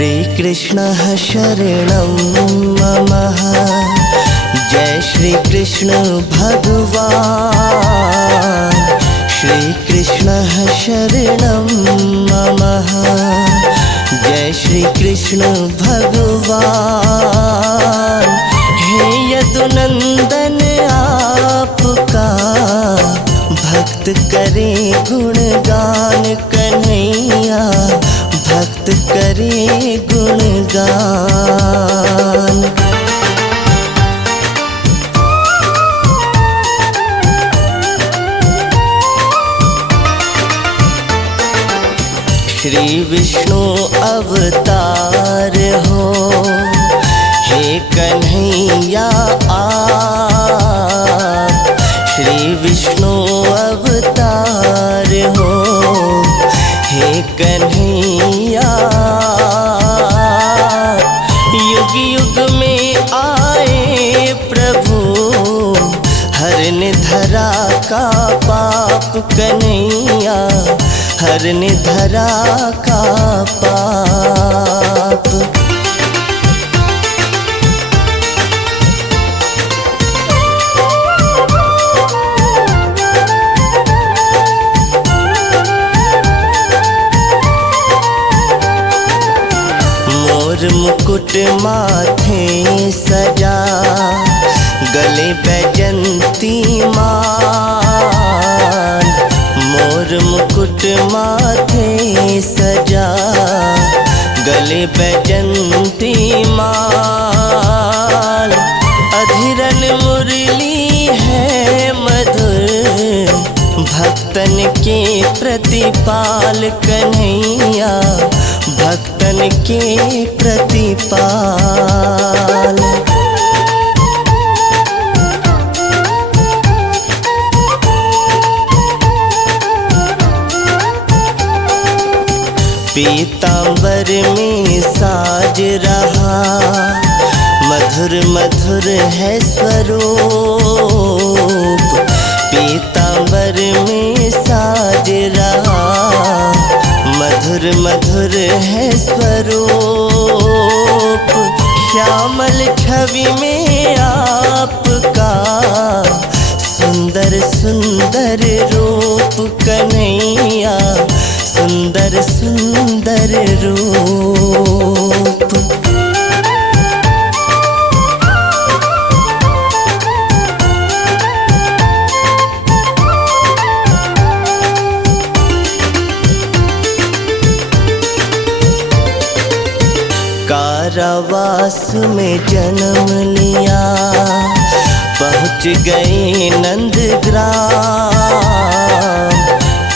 श्रीकृष्णः शरणं मम। जय श्री कृष्ण भगवान। श्रीकृष्णः शरणं मम। जय श्री कृष्ण भगवान। हे यदुनंदन आपका भक्त करे गुणगान कन्हैया, भक्त करे गुणगान। श्री विष्णु अवतार हो, हे कन्हैया आप। श्री विष्णु अवतार हो, हे कन्हैया। युग युग में आए प्रभु, हरन धरा का पाप कन्हैया, हरन धरा का पाप। मोर मुकुट माथे सजा, गले बैजंती माल। मोर मुकुट माथे सजा, गले बैजंती माल। अधीरन मुरली है मधुर, भक्तन के प्रतिपाल कन्हैया, भक्तन के प्रतिपाल। पीतांबर में साज रहा, मधुर मधुर है स्वरूप। पीतांबर में साज रहा, मधुर मधुर है स्वरूप। श्यामल छवि में आपका सुंदर सुंदर रूप कन्हैया, सुंदर सुंदर रूप। कारावास में जन्म लिया, पहुँच गए नंदग्राम।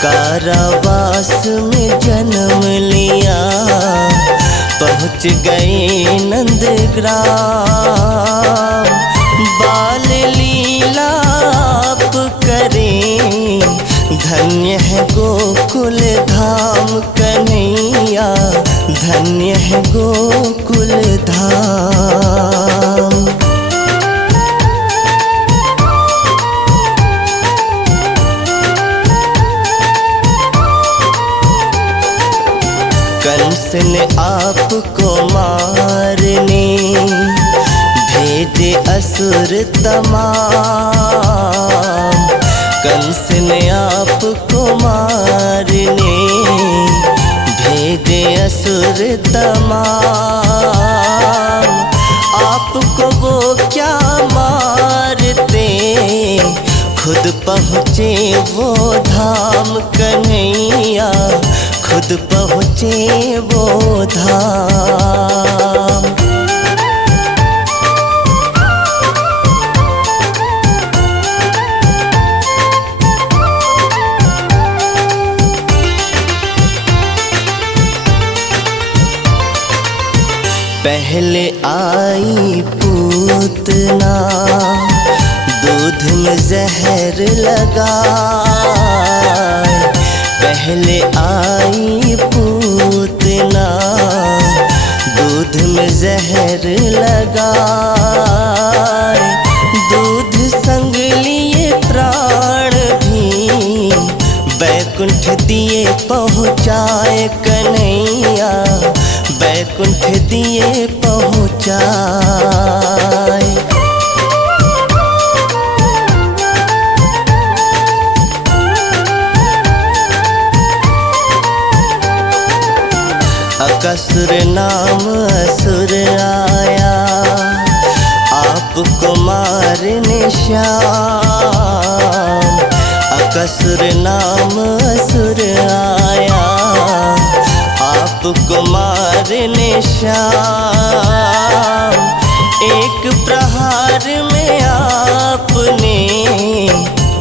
कारावास में जन्म लिया, पहुँच गए नंदग्राम। बाल लीला आप करें, धन्य है गोकुल धाम कन्हैया, धन्य है गोकुल धाम। कंस ने आपको मारने भेजे असुर तमाम। कंस ने आपको मारने भेजे असुर तमाम। आपको वो क्या मारते, खुद पहुँचे वो धाम कन्हैया, खुद पहुँचे वो धाम। पहले आई पूतना, दूध में जहर लगाए। पहले आई पूतना, दूध में जहर लगाए। दूध संग लिए प्राण भी, बैकुंठ दिए पहुँचाए कन्हैया, बैकुंठ दिए पहुँचाए। अकसुर नाम असुर आया, आपको मारने श्याम। अकसुर नाम असुर आया, आपको मारने श्याम। एक प्रहार में आपने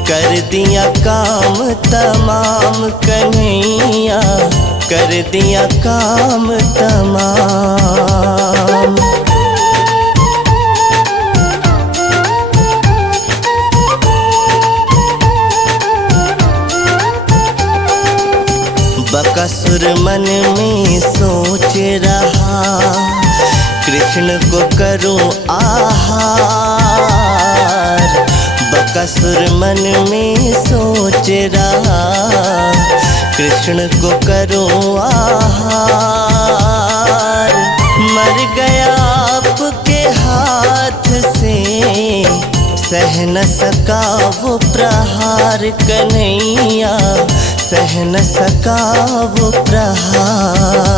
कर दिया काम तमाम कन्हैया, कर दिया काम तमाम। बकासुर मन में सोच रहा, कृष्ण को करूं आहार। बकासुर मन में सोच रहा, कृष्ण को करूं आहार। मर गया आपके हाथ से, सह न सका वो प्रहार कन्हैया, सह न सका वो प्रहार।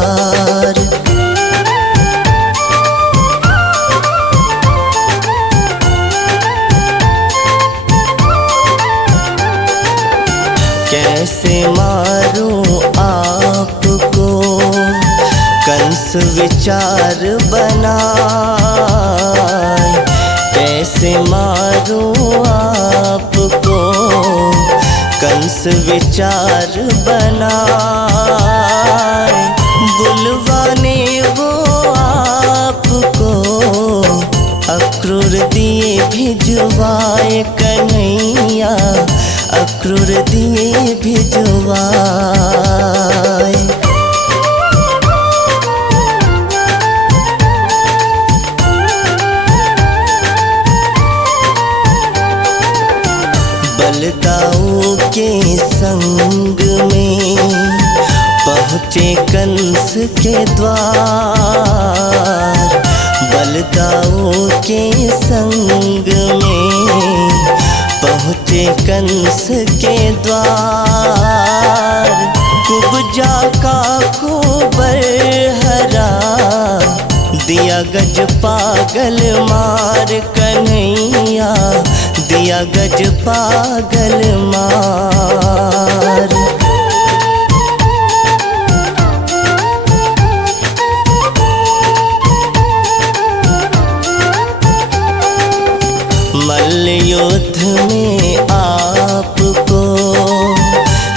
कैसे मारूं आपको, कंस विचार बनाए। कैसे मारूं आपको, कंस विचार बनाए। बुलवाने वो आपको, अक्रूर दिए भिजवाए कन्हैया, अक्रूर दिए भिजवाए। बलदाऊ के संग में पहुँचे कंस के द्वार। बलदाऊ के संग में पहुँचे कंस के द्वार। कुब्जा का कुबर हरा, दिया गज पागल मार कन्हैया, दिया गज पागल मार। मल्ल युद्ध में आपको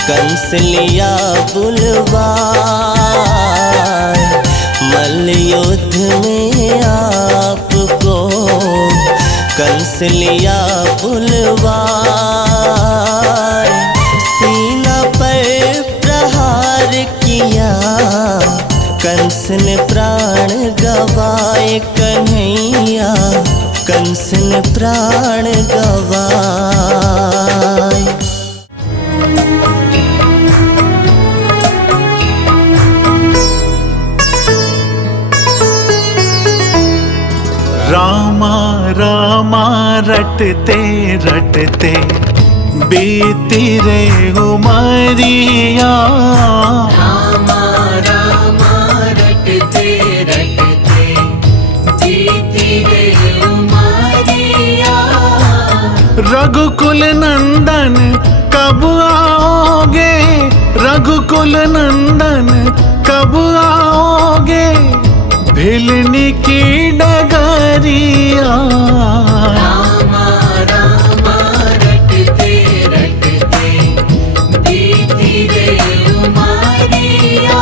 कंस लिया बुलवाए। मल्ल युद्ध में आपको कंस लिया बुलवाए। सीना पर प्रहार किया, कंस ने प्राण गवाए कन्हैया, कंस ने प्राण गवाए। रामा रामा रटते रटते बीती रे उमरिया। रामा रामा रटते रटते बीती रे उमरिया। रघुकुल नंदन कब आओगे, रघुकुल नंदन कब आओगे, भिलनी की डगरिया। रामा रामा रटते रटते बीती रे उमरिया।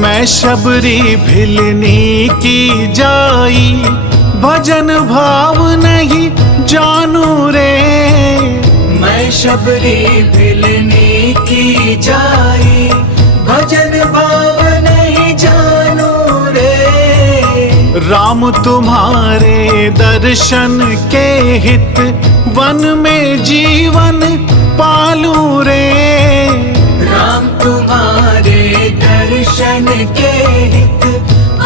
मैं शबरी भिलनी की जाई, भजन भाव नहीं जानू रे। मैं शबरी भिलनी की जाई, भजन भाव नहीं जानू रे। राम तुम्हारे दर्शन के हित वन में जीवन पालू रे। राम तुम्हारे दर्शन के हित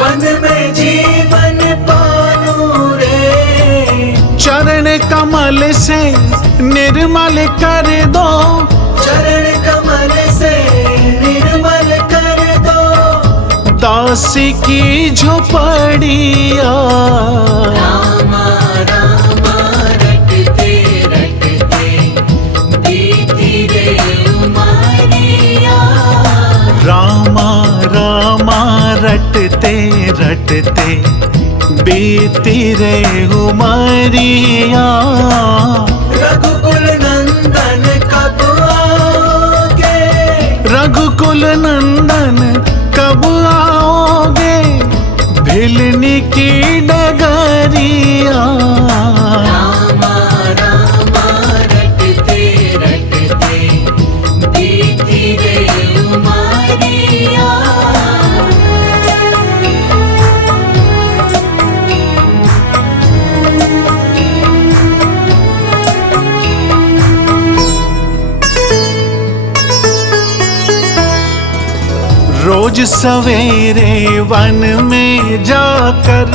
वन में जीवन पालू रे। चरण कमल से निर्मल कर दो, चरण कमल से निर्मल कर दो, दासी की झोपड़िया। रामा रामा रटते रटते बीती रे उमरिया। रामा रामा रटते रटते बीती रे उमरिया। रघुकुल नंदन कब आओगे, रघुकुल नंदन कब आओगे, भिलनी की डगरिया। रामा रामा रटते रटते बीती रे उमरिया। रोज सवेरे वन में जाकर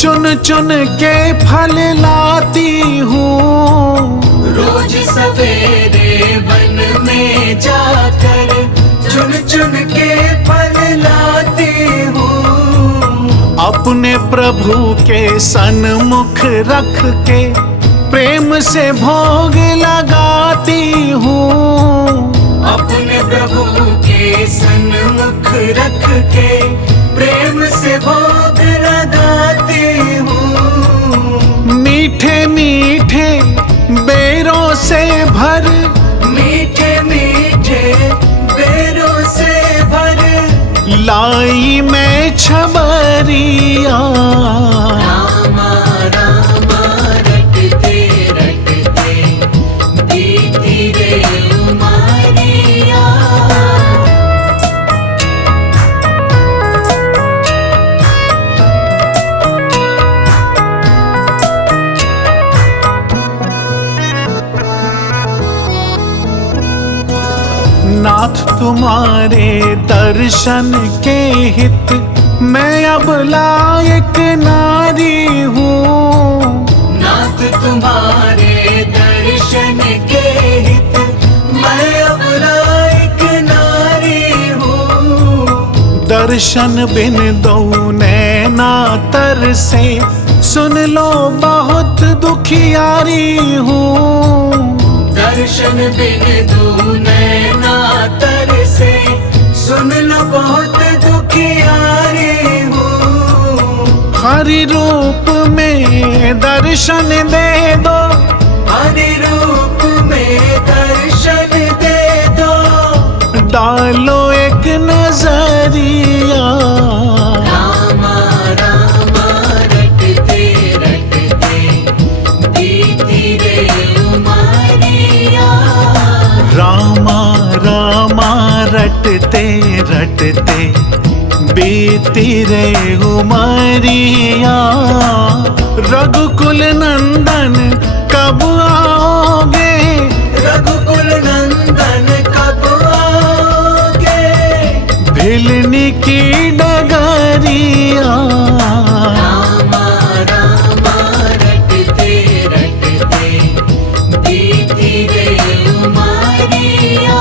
चुन चुन के फल लाती हूँ। रोज सवेरे वन में जाकर चुन चुन के फल लाती हूँ। अपने प्रभु के सन्मुख रख के प्रेम से भोग लगाती हूँ। अपने प्रभु के सन्मुख रख के प्रेम से भोग लगाती हूँ। मीठे मीठे बेरों से भर, मीठे मीठे बेरों से भर, लाई मैं छबरिया। रामा रामा रटते रटते बीती रे उमरिया। नाथ तुम्हारे दर्शन के हित मैं अब लायक नारी हूँ। नाथ तुम्हारे दर्शन के हित मैं अब लायक नारी हूँ। दर्शन बिन दो नैना तर से, सुन लो बहुत दुखियारी हूँ। दर्शन बिन दू नैना तर से, सुन लो बहुत दुखियारी हूँ। हरि रूप में दर्शन दे दो, हरि रूप में दर्शन दे दो, डालो एक नजरिया। रामा रामा रटते रटते बीती रे उमरिया। रामा रामा रटते रटते बीती रे उमरिया। रघुकुल नंदन कब आओगे, रघुकुल नंदन कब आओगे, भिलनी की डगरिया। रामा रामा रटते रटते बीती रे उमरिया।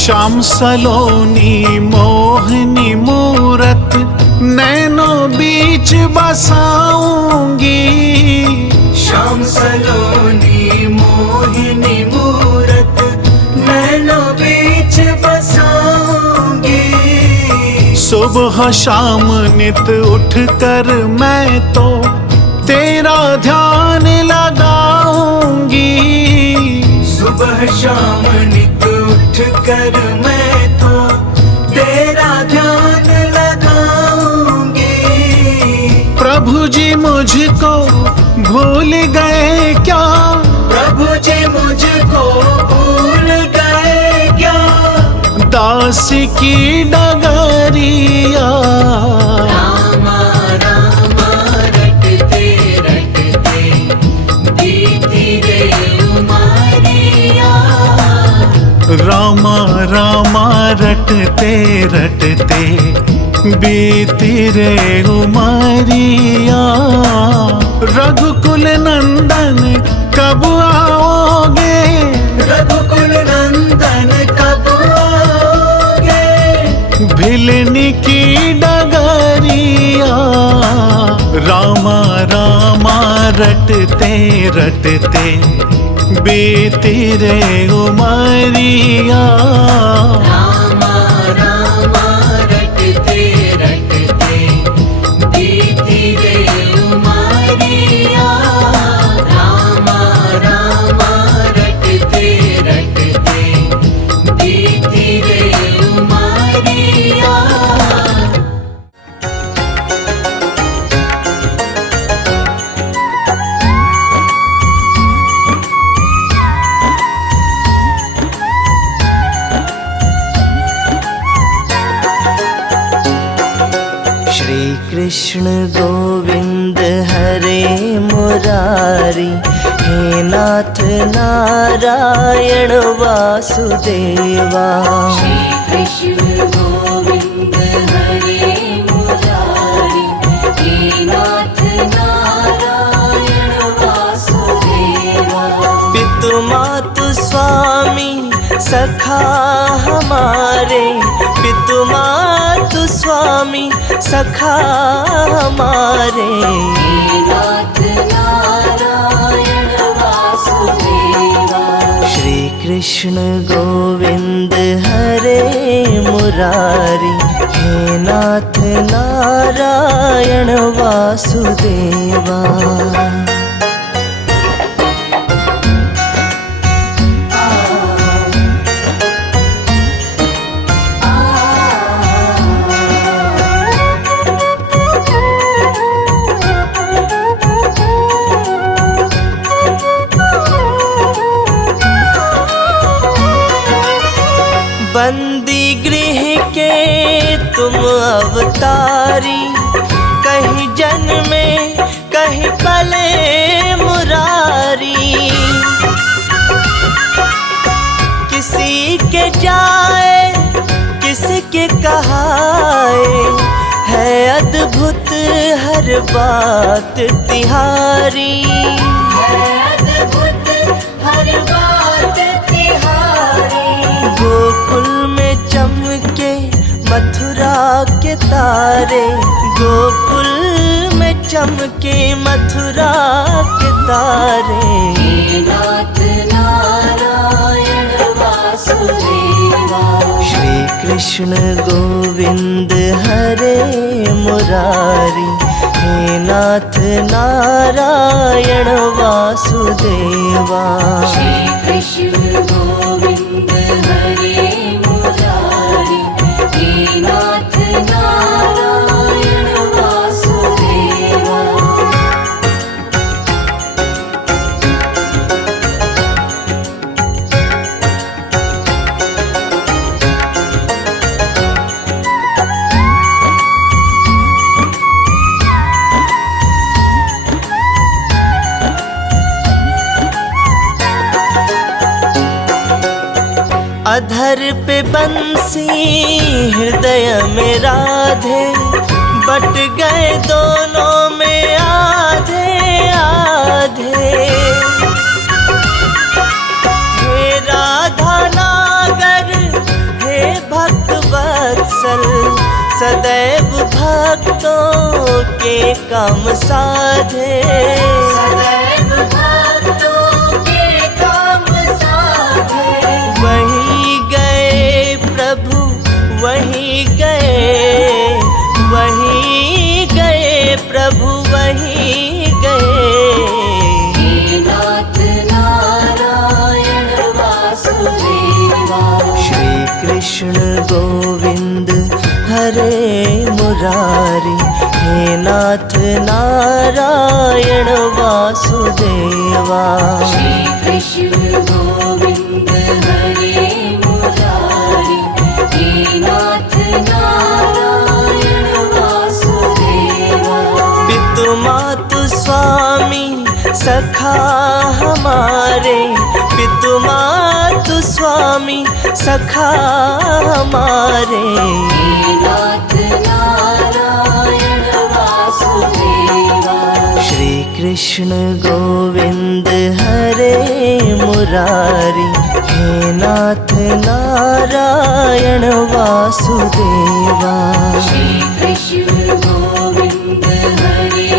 श्याम सलोनी मोहनी मूरत नैनों बीच बसाऊंगी। श्याम सलोनी मोहिनी मूरत नैनों बीच बसाऊंगी। सुबह शाम नित उठ कर मैं तो तेरा ध्यान लगाऊंगी। सुबह शाम नित उठ कर मैं तो तेरा ध्यान लगाऊंगी। प्रभु जी मुझको भूल गए क्या? प्रभु जी मुझको भूल गए क्या? दास की डगरिया रामा रामा रटते रटते बीती रे उमरिया। रामा रामा रटते रटते बीती रे उमरिया। रघुकुल नंदन कब आओगे? रघुकुल नंदन कब आओगे? भिलनी की डगरिया रामा रामा रटते रटते बीती रे उमरिया। रामा रामा रटते रटते बीती रे उमरिया। रामा रामा रटते रटते बीती रे उमरिया। श्री कृष्ण गोविंद हरे मुरारी, हे नाथ नारायण वासुदेवा। श्री कृष्ण गोविंद हरे मुरारी, हे नाथ नारायण वासुदेवा। पितु मातु स्वामी सखा हमारे, पितु मातु स्वामी सखा हमारे। हे नाथ नारायण वासुदेवा। श्री कृष्ण गोविंद हरे मुरारी, हे नाथ नारायण वासुदेवा। बंदी गृह के तुम अवतारी, कहीं जन्मे कहीं पले मुरारी। किसी के जाए किसी के कहाए, है अद्भुत हर बात तिहारी। अद्भुत हर बात तिहारी। गोकुल में चमके मथुरा के तारे, गोकुल में चमके मथुरा के तारे। हे नाथ नारायण वासुदेवा। श्री कृष्ण गोविंद हरे मुरारी, हे नाथ नारायण वासुदेवा। श्री कृष्ण गोविंद हरे मुरारी, हे नाथ नारायण वासुदेवा। अधर पे बंसी हृदय में राधे, बट गए दोनों में आधे आधे। हे राधा नागर हे भक्त वत्सल, सदैव भक्तों के काम साधे। सदैव भक्तों के काम साधे। वहीं गए प्रभु वहीं गए प्रभु वहीं गए। हे नाथ नारायण वासुदेवा। श्री कृष्ण गोविंद हरे मुरारी, हे नाथ नारायण वासुदेवा। श्री कृष्ण गोविंद हरे मुरारी, हे नाथ नारायण वासुदेवा। पितु मातु स्वामी सखा हमारे, पितु मातु स्वामी सखा हमारे। हे नाथ नारायण वासुदेवा। श्री कृष्ण गोविंद हरे मुरारी, हे नाथ नारायण वासुदेवा। श्री कृष्ण गोविंद हरे